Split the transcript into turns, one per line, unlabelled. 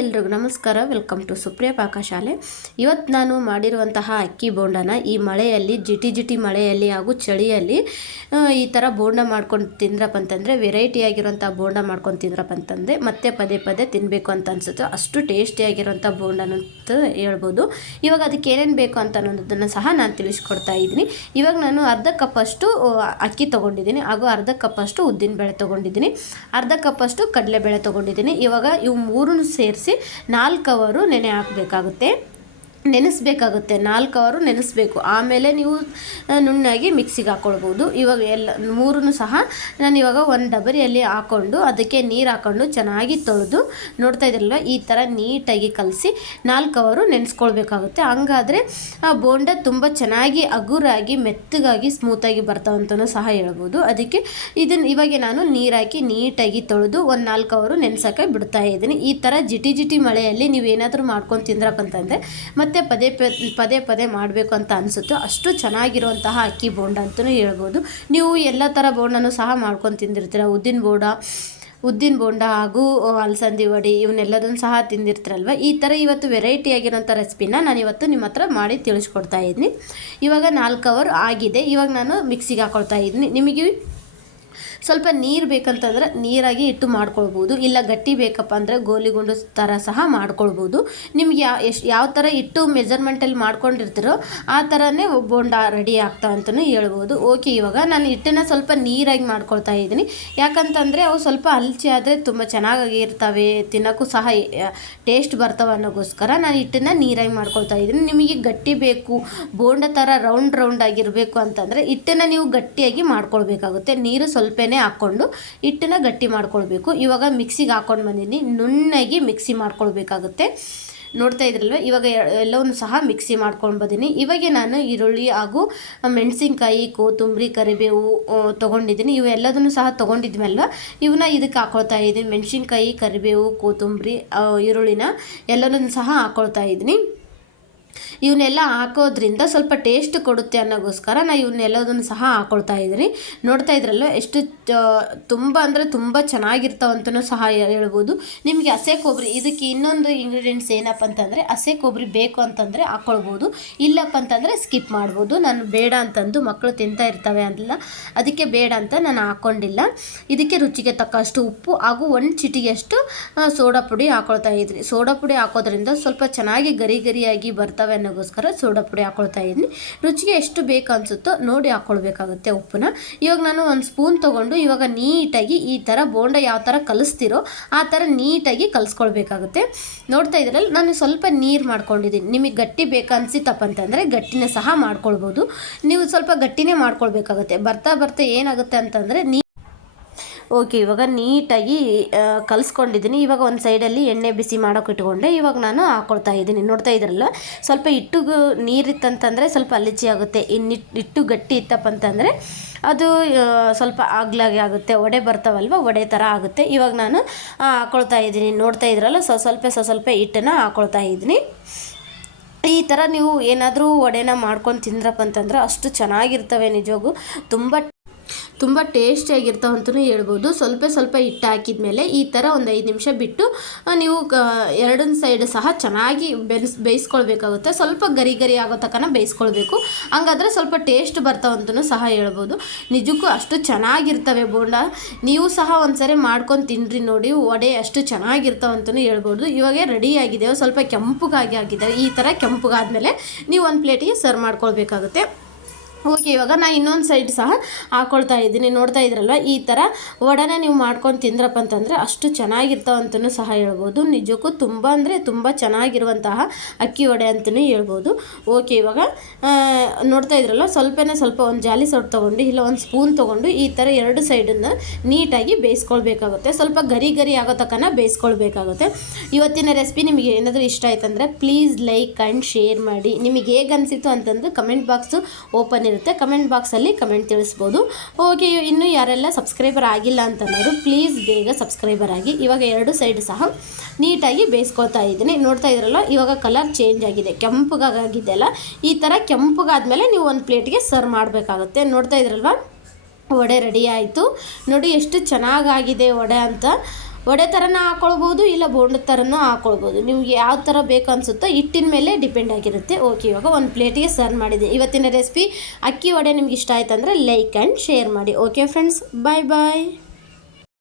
ಎಲ್ರಿಗೂ ನಮಸ್ಕಾರ. Welcome to Supriya ಪಾಕಶಾಲೆ ಇವತ್ತು ನಾನು ಮಾಡಿರುವಂತಹ ಅಕ್ಕಿ ಬೋಂಡನ ಈ ಮಳೆಯಲ್ಲಿ, ಜಿಟಿ ಜಿಟಿ ಮಳೆಯಲ್ಲಿ ಹಾಗೂ ಚಳಿಯಲ್ಲಿ ಈ ಥರ ಬೋಂಡ ಮಾಡ್ಕೊಂಡು ತಿಂದ್ರಪ್ಪ ಅಂತಂದರೆ ವೆರೈಟಿ ಆಗಿರುವಂಥ ಬೋಂಡ ಮಾಡ್ಕೊಂಡು ತಿಂದ್ರಪ್ಪ ಅಂತಂದರೆ, ಮತ್ತೆ ಪದೇ ಪದೇ ತಿನ್ನಬೇಕು ಅಂತ ಅನಿಸುತ್ತೆ. ಅಷ್ಟು ಟೇಸ್ಟಿಯಾಗಿರೋಂಥ ಬೋಂಡನ ಅಂತ ಹೇಳ್ಬೋದು. ಇವಾಗ ಅದಕ್ಕೆ ಏನೇನು ಬೇಕು ಅಂತ ಅನ್ನೋದನ್ನು ಸಹ ನಾನು ತಿಳಿಸ್ಕೊಡ್ತಾ ಇದ್ದೀನಿ. ಇವಾಗ ನಾನು ಅರ್ಧ ಕಪ್ಪಷ್ಟು ಅಕ್ಕಿ ತೊಗೊಂಡಿದ್ದೀನಿ ಹಾಗೂ ಅರ್ಧ ಕಪ್ಪಷ್ಟು ಉದ್ದಿನಬೇಳೆ ತೊಗೊಂಡಿದ್ದೀನಿ. ಅರ್ಧ ಕಪ್ಪಷ್ಟು ಕಡಲೆಬೇಳೆ ತೊಗೊಂಡಿದ್ದೀನಿ. ಇವಾಗ ಇವು ಮೂರನ್ನು ಸೇರಿಸಿ ನಾಲ್ಕು ಅವರು ನೆನೆ ಹಾಕಬೇಕಾಗುತ್ತೆ. ನೆನೆಸ್ಬೇಕಾಗುತ್ತೆ. ನಾಲ್ಕು ಅವರು ನೆನೆಸ್ಬೇಕು. ಆಮೇಲೆ ನೀವು ನುಣ್ಣಾಗಿ ಮಿಕ್ಸಿಗೆ ಹಾಕ್ಕೊಳ್ಬೋದು ಇವಾಗ ಎಲ್ಲ ಮೂರೂ ಸಹ ನಾನು ಇವಾಗ ಒಂದು ಡಬರಿಯಲ್ಲಿ ಹಾಕ್ಕೊಂಡು ಅದಕ್ಕೆ ನೀರು ಹಾಕ್ಕೊಂಡು ಚೆನ್ನಾಗಿ ತೊಳೆದು ನೋಡ್ತಾ ಇದ್ರಲ್ವ? ಈ ಥರ ನೀಟಾಗಿ ಕಲಸಿ ನಾಲ್ಕು ಅವರು ನೆನೆಸ್ಕೊಳ್ಬೇಕಾಗುತ್ತೆ. ಹಂಗಾದರೆ ಆ ಬೋಂಡ ತುಂಬ ಚೆನ್ನಾಗಿ ಹಗುರಾಗಿ, ಮೆತ್ತಗಾಗಿ, ಸ್ಮೂತಾಗಿ ಬರ್ತಾವಂತಲೂ ಸಹ ಹೇಳ್ಬೋದು. ಅದಕ್ಕೆ ಇದನ್ನು ಇವಾಗ ನಾನು ನೀರು ಹಾಕಿ ನೀಟಾಗಿ ತೊಳೆದು ಒಂದು ನಾಲ್ಕು ಅವರು ನೆನೆಸೋಕೆ ಬಿಡ್ತಾ ಇದ್ದೀನಿ. ಈ ಥರ ಜಿಟಿ ಜಿಟಿ ಮಳೆಯಲ್ಲಿ ನೀವು ಏನಾದರೂ ಮಾಡ್ಕೊಂಡು ತಿಂದ್ರಪ್ಪ ಅಂತಂದರೆ ಮತ್ತೆ ಪದೇ ಪದೇ ಪದೇ ಮಾಡಬೇಕು ಅಂತ ಅನಿಸುತ್ತೋ ಅಷ್ಟು ಚೆನ್ನಾಗಿರುವಂತಹ ಅಕ್ಕಿ ಬೋಂಡ ಅಂತಲೂ ಹೇಳ್ಬೋದು. ನೀವು ಎಲ್ಲ ಥರ ಬೋಂಡನೂ ಸಹ ಮಾಡ್ಕೊಂಡು ತಿಂದಿರ್ತೀರ. ಉದ್ದಿನ ಬೋಂಡ ಉದ್ದಿನ ಬೋಂಡ ಹಾಗೂ ಅಲಸಂದಿ ವಡಿ ಇವನ್ನೆಲ್ಲದನ್ನು ಸಹ ತಿಂದಿರ್ತೀರಲ್ವ? ಈ ಥರ ಇವತ್ತು ವೆರೈಟಿ ಆಗಿರೋಂಥ ರೆಸಿಪಿನ ನಾನು ಇವತ್ತು ನಿಮ್ಮ ಹತ್ರ ಮಾಡಿ ತಿಳಿಸ್ಕೊಡ್ತಾ ಇದ್ದೀನಿ. ಇವಾಗ ನಾಲ್ಕು ಅವರ್ ಆಗಿದೆ. ಇವಾಗ ನಾನು ಮಿಕ್ಸಿಗೆ ಹಾಕೊಳ್ತಾ ಇದ್ದೀನಿ. ನಿಮಗೆ ಸ್ವಲ್ಪ ನೀರು ಬೇಕಂತಂದ್ರೆ ನೀರಾಗಿ ಇಟ್ಟು ಮಾಡ್ಕೊಳ್ಬೋದು, ಇಲ್ಲ ಗಟ್ಟಿ ಬೇಕಪ್ಪ ಅಂದರೆ ಗೋಲಿಗುಂಡು ಥರ ಸಹ ಮಾಡ್ಕೊಳ್ಬೋದು. ನಿಮ್ಗೆ ಯಾವ ಎಷ್ಟು ಯಾವ ಥರ ಇಟ್ಟು ಮೆಜರ್ಮೆಂಟಲ್ಲಿ ಮಾಡ್ಕೊಂಡಿರ್ತೀರೋ ಆ ಥರನೇ ಬೋಂಡ ರೆಡಿ ಆಗ್ತಾ ಅಂತಲೂ ಹೇಳ್ಬೋದು. ಓಕೆ ಇವಾಗ ನಾನು ಹಿಟ್ಟನ್ನು ಸ್ವಲ್ಪ ನೀರಾಗಿ ಮಾಡ್ಕೊಳ್ತಾ ಇದ್ದೀನಿ. ಯಾಕಂತಂದರೆ ಅವು ಸ್ವಲ್ಪ ಅಲ್ಚಿ ಆದರೆ ತುಂಬ ಚೆನ್ನಾಗಿ ಇರ್ತವೆ, ತಿನ್ನೋಕ್ಕೂ ಸಹ ಟೇಸ್ಟ್ ಬರ್ತವೆ ಅನ್ನೋಗೋಸ್ಕರ ನಾನು ಹಿಟ್ಟನ್ನು ನೀರಾಗಿ ಮಾಡ್ಕೊಳ್ತಾ ಇದ್ದೀನಿ. ನಿಮಗೆ ಗಟ್ಟಿ ಬೇಕು, ಬೋಂಡ ಥರ ರೌಂಡ್ ರೌಂಡ್ ಆಗಿರಬೇಕು ಅಂತಂದರೆ ಹಿಟ್ಟನ್ನು ನೀವು ಗಟ್ಟಿಯಾಗಿ ಮಾಡ್ಕೊಳ್ಬೇಕಾಗುತ್ತೆ. ನೀರು ಸ್ವಲ್ಪನೇ ಹಾಕ್ಕೊಂಡು ಹಿಟ್ಟನ್ನ ಗಟ್ಟಿ ಮಾಡ್ಕೊಳ್ಬೇಕು. ಇವಾಗ ಮಿಕ್ಸಿಗೆ ಹಾಕ್ಕೊಂಡು ಬಂದಿದ್ದೀನಿ. ನುಣ್ಣಗೆ ಮಿಕ್ಸಿ ಮಾಡ್ಕೊಳ್ಬೇಕಾಗುತ್ತೆ. ನೋಡ್ತಾ ಇದ್ರಲ್ವ? ಇವಾಗ ಎಲ್ಲವನ್ನು ಸಹ ಮಿಕ್ಸಿ ಮಾಡ್ಕೊಂಡು ಬಂದೀನಿ ಇವಾಗ ನಾನು ಈರುಳ್ಳಿ ಹಾಗೂ ಮೆಣಸಿನ್ಕಾಯಿ, ಕೊತ್ತಂಬರಿ, ಕರಿಬೇವು ತೊಗೊಂಡಿದ್ದೀನಿ. ಇವೆಲ್ಲದನ್ನು ಸಹ ತೊಗೊಂಡಿದ್ಮೇಲ್ವ ಇವನ್ನ ಇದಕ್ಕೆ ಹಾಕ್ಕೊಳ್ತಾ ಇದ್ದೀನಿ. ಮೆಣಸಿನ್ಕಾಯಿ, ಕರಿಬೇವು, ಕೊತ್ತಂಬರಿ ಈರುಳ್ಳಿನ ಎಲ್ಲದನ್ನು ಸಹ ಹಾಕ್ಕೊಳ್ತಾ ಇದ್ದೀನಿ. ಇವನ್ನೆಲ್ಲ ಹಾಕೋದ್ರಿಂದ ಸ್ವಲ್ಪ ಟೇಸ್ಟ್ ಕೊಡುತ್ತೆ ಅನ್ನೋಗೋಸ್ಕರ ನಾನು ಇವನ್ನೆಲ್ಲದನ್ನು ಸಹ ಹಾಕೊಳ್ತಾ ಇದ್ದೀನಿ. ನೋಡ್ತಾ ಇದ್ರಲ್ಲ ಎಷ್ಟು ತುಂಬ ಅಂದರೆ ತುಂಬ ಚೆನ್ನಾಗಿರ್ತಾವಂತನೂ ಸಹ ಹೇಳ್ಬೋದು. ನಿಮಗೆ ಹಸೆ ಕೊಬ್ಬರಿ ಇದಕ್ಕೆ ಇನ್ನೊಂದು ಇಂಗ್ರೀಡಿಯೆಂಟ್ಸ್ ಏನಪ್ಪ ಅಂತಂದರೆ ಹಸೆ ಕೊಬ್ಬರಿ ಬೇಕು ಅಂತಂದರೆ ಹಾಕ್ಕೊಳ್ಬೋದು ಇಲ್ಲಪ್ಪ ಅಂತಂದರೆ ಸ್ಕಿಪ್ ಮಾಡ್ಬೋದು. ನಾನು ಬೇಡ ಅಂತಂದು ಮಕ್ಕಳು ತಿಂತಾ ಇರ್ತವೆ ಅಂತಲ್ಲ ಅದಕ್ಕೆ ಬೇಡ ಅಂತ ನಾನು ಹಾಕ್ಕೊಂಡಿಲ್ಲ ಇದಕ್ಕೆ ರುಚಿಗೆ ತಕ್ಕಷ್ಟು ಉಪ್ಪು ಹಾಗೂ ಒಂದು ಚಿಟಿಗೆಷ್ಟು ಸೋಡಾ ಪುಡಿ ಹಾಕ್ಕೊಳ್ತಾ ಇದ್ರಿ ಸೋಡಾ ಪುಡಿ ಹಾಕೋದ್ರಿಂದ ಸ್ವಲ್ಪ ಚೆನ್ನಾಗಿ ಗರಿ ಗರಿಯಾಗಿ ಬರ್ತವೆ ಅನ್ನೋಗೋಸ್ಕರ ಸೋಡಾ ಪುಡಿ ಹಾಕ್ಕೊಳ್ತಾ ಇದ್ದೀನಿ. ರುಚಿಗೆ ಎಷ್ಟು ಬೇಕು ಅನ್ಸುತ್ತೋ ನೋಡಿ ಹಾಕ್ಕೊಳ್ಬೇಕಾಗುತ್ತೆ ಉಪ್ಪನ್ನ ಇವಾಗ ನಾನು ಒಂದು ಸ್ಪೂನ್ ತೊಗೊಂಡು ಇವಾಗ ನೀಟಾಗಿ ಈ ಥರ ಬೋಂಡ ಯಾವ ಥರ ಕಲಿಸ್ತಿರೋ ಆ ಥರ ನೀಟಾಗಿ ಕಲಿಸ್ಕೊಳ್ಬೇಕಾಗುತ್ತೆ. ನೋಡ್ತಾ ಇದ್ರಲ್ಲಿ ನಾನು ಸ್ವಲ್ಪ ನೀರು ಮಾಡ್ಕೊಂಡಿದ್ದೀನಿ. ನಿಮಗೆ ಗಟ್ಟಿ ಬೇಕನ್ಸಿತ್ತಪ್ಪ ಅಂತಂದರೆ ಗಟ್ಟಿನೇ ಸಹ ಮಾಡ್ಕೊಳ್ಬೋದು. ನೀವು ಸ್ವಲ್ಪ ಗಟ್ಟಿನೇ ಮಾಡ್ಕೊಳ್ಬೇಕಾಗುತ್ತೆ. ಬರ್ತಾ ಬರ್ತಾ ಏನಾಗುತ್ತೆ ಅಂತಂದರೆ ನೀ ಓಕೆ, ಇವಾಗ ನೀಟಾಗಿ ಕಲಿಸ್ಕೊಂಡಿದ್ದೀನಿ. ಇವಾಗ ಒಂದು ಸೈಡಲ್ಲಿ ಎಣ್ಣೆ ಬಿಸಿ ಮಾಡೋಕೆ ಇಟ್ಕೊಂಡೆ. ಇವಾಗ ನಾನು ಹಾಕೊಳ್ತಾ ಇದ್ದೀನಿ. ನೋಡ್ತಾ ಇದ್ರಲ್ಲ, ಸ್ವಲ್ಪ ಹಿಟ್ಟುಗು ನೀರಿತ್ತಂತಂದರೆ ಸ್ವಲ್ಪ ಅಲಿಚಿ ಆಗುತ್ತೆ. ಇನ್ನು ಹಿಟ್ಟು ಗಟ್ಟಿ ಇತ್ತಪ್ಪ ಅಂತಂದರೆ ಅದು ಸ್ವಲ್ಪ ಆಗ್ಲಾಗೆ ಆಗುತ್ತೆ. ಒಡೆ ಬರ್ತಾವಲ್ವ ಒಡೆ ಥರ ಆಗುತ್ತೆ. ಇವಾಗ ನಾನು ಹಾಕೊಳ್ತಾ ಇದ್ದೀನಿ. ನೋಡ್ತಾ ಇದ್ರಲ್ಲ ಸ್ವ ಸ್ವಲ್ಪ ಸ್ವ ಸ್ವಲ್ಪ ಹಿಟ್ಟನ್ನು ಹಾಕ್ಕೊಳ್ತಾ ಇದ್ದೀನಿ. ಈ ಥರ ನೀವು ಏನಾದರೂ ಒಡೆನ ಮಾಡ್ಕೊಂಡು ತಿಂದ್ರಪ್ಪ ಅಂತಂದ್ರೆ ಅಷ್ಟು ಚೆನ್ನಾಗಿರ್ತವೆ ನಿಜವಾಗೂ ತುಂಬ ತುಂಬ ಟೇಸ್ಟಿಯಾಗಿರ್ತಾವೆ ಅಂತಲೂ ಹೇಳ್ಬೋದು. ಸ್ವಲ್ಪ ಸ್ವಲ್ಪ ಹಿಟ್ಟು ಹಾಕಿದ ಮೇಲೆ ಈ ಥರ ಒಂದು ಐದು ನಿಮಿಷ ಬಿಟ್ಟು ನೀವು ಎರಡೊಂದು ಸೈಡ್ ಸಹ ಚೆನ್ನಾಗಿ ಬೆರೆಸ್ ಬೇಯಿಸ್ಕೊಳ್ಬೇಕಾಗುತ್ತೆ. ಸ್ವಲ್ಪ ಗರಿ ಗರಿ ಆಗೋ ತಕನ ಬೇಯಿಸ್ಕೊಳ್ಬೇಕು. ಹಂಗಾದ್ರೆ ಸ್ವಲ್ಪ ಟೇಸ್ಟ್ ಬರ್ತಾವಂತಲೂ ಸಹ ಹೇಳ್ಬೋದು. ನಿಜಕ್ಕೂ ಅಷ್ಟು ಚೆನ್ನಾಗಿರ್ತವೆ ಬೋಂಡ. ನೀವು ಸಹ ಒಂದ್ಸರಿ ಮಾಡ್ಕೊಂಡು ತಿನ್ನಿರಿ ನೋಡಿ, ವಡೆ ಅಷ್ಟು ಚೆನ್ನಾಗಿರ್ತಾವಂತಲೂ ಹೇಳ್ಬೋದು. ಇವಾಗ ರೆಡಿ ಸ್ವಲ್ಪ ಕೆಂಪುಗಾಗಿ ಆಗಿದೆ. ಈ ಥರ ಕೆಂಪಗಾದ್ಮೇಲೆ ನೀವು ಒಂದು ಪ್ಲೇಟಿಗೆ ಸರ್ವ್ ಮಾಡ್ಕೊಳ್ಬೇಕಾಗುತ್ತೆ. ಓಕೆ, ಇವಾಗ ನಾನು ಇನ್ನೊಂದು ಸೈಡ್ ಸಹ ಹಾಕ್ಕೊಳ್ತಾ ಇದ್ದೀನಿ. ನೋಡ್ತಾ ಇದ್ರಲ್ವ? ಈ ಥರ ವಡೆನ ನೀವು ಮಾಡ್ಕೊಂಡು ತಿಂದ್ರಪ್ಪ ಅಂತಂದರೆ ಅಷ್ಟು ಚೆನ್ನಾಗಿರ್ತಾವಂತಲೂ ಸಹ ಹೇಳ್ಬೋದು. ನಿಜಕ್ಕೂ ತುಂಬ ಅಂದರೆ ತುಂಬ ಚೆನ್ನಾಗಿರುವಂತಹ ಅಕ್ಕಿ ವಡೆ ಅಂತಲೂ ಹೇಳ್ಬೋದು. ಓಕೆ, ಇವಾಗ ನೋಡ್ತಾ ಇದ್ರಲ್ಲ ಸ್ವಲ್ಪನೇ ಸ್ವಲ್ಪ ಒಂದು ಜಾಲಿ ಸೊಟ್ಟು ತೊಗೊಂಡು, ಇಲ್ಲ ಒಂದು ಸ್ಪೂನ್ ತೊಗೊಂಡು ಈ ಥರ ಎರಡು ಸೈಡನ್ನು ನೀಟಾಗಿ ಬೇಯಿಸ್ಕೊಳ್ಬೇಕಾಗುತ್ತೆ. ಸ್ವಲ್ಪ ಗರಿ ಗರಿ ಆಗೋ ತಕ್ಕನ ಬೇಯಿಸ್ಕೊಳ್ಬೇಕಾಗುತ್ತೆ. ಇವತ್ತಿನ ರೆಸಿಪಿ ನಿಮಗೆ ಏನಾದರೂ ಇಷ್ಟ ಆಯ್ತಂದರೆ ಪ್ಲೀಸ್ ಲೈಕ್ ಆ್ಯಂಡ್ ಶೇರ್ ಮಾಡಿ. ನಿಮಗೆ ಹೇಗೆ ಅನಿಸಿತು ಅಂತಂದು ಕಮೆಂಟ್ ಬಾಕ್ಸು ಓಪನ್ ಇರುತ್ತೆ ಕಮೆಂಟ್ ಬಾಕ್ಸಲ್ಲಿ ಕಮೆಂಟ್ ತಿಳಿಸ್ಬೋದು. ಓಕೆ ಇನ್ನು ಯಾರೆಲ್ಲ ಸಬ್ಸ್ಕ್ರೈಬರ್ ಆಗಿಲ್ಲ ಅಂತಂದರು ಪ್ಲೀಸ್ ಬೇಗ ಸಬ್ಸ್ಕ್ರೈಬರ್ ಆಗಿ, ಇವಾಗ ಎರಡು ಸೈಡ್ ಸಹ ನೀಟಾಗಿ ಬೇಯಿಸ್ಕೊಳ್ತಾ ಇದ್ದೀನಿ. ನೋಡ್ತಾ ಇದ್ರಲ್ಲ, ಇವಾಗ ಕಲರ್ ಚೇಂಜ್ ಆಗಿದೆ ಕೆಂಪಗಾಗಿದೆ ಅಲ್ಲ ಈ ಥರ ಕೆಂಪಗಾದ್ಮೇಲೆ ನೀವು ಒಂದು ಪ್ಲೇಟ್ಗೆ ಸರ್ವ್ ಮಾಡಬೇಕಾಗುತ್ತೆ. ನೋಡ್ತಾ ಇದ್ರಲ್ವಾ? ವಡೆ ರೆಡಿ ಆಯಿತು. ನೋಡಿ ಎಷ್ಟು ಚೆನ್ನಾಗಾಗಿದೆ ವಡೆ ಅಂತ. ವಡೆ ಥರನ ಹಾಕ್ಕೊಳ್ಬೋದು ಇಲ್ಲ ಬೋಂಡದ ಥರನೂ ಹಾಕ್ಕೊಳ್ಬೋದು ನಿಮ್ಗೆ ಯಾವ ಥರ ಬೇಕು ಅನಿಸುತ್ತೋ ಹಿಟ್ಟಿನ ಮೇಲೆ ಡಿಪೆಂಡ್ ಆಗಿರುತ್ತೆ. ಓಕೆ, ಇವಾಗ ಒಂದು ಪ್ಲೇಟಿಗೆ ಸರ್ವ್ ಮಾಡಿದೆ. ಇವತ್ತಿನ ರೆಸಿಪಿ ಅಕ್ಕಿ ವಡೆ ನಿಮ್ಗೆ ಇಷ್ಟ ಆಯ್ತು ಅಂದರೆ ಲೈಕ್ ಆ್ಯಂಡ್ ಶೇರ್ ಮಾಡಿ. Okay friends bye bye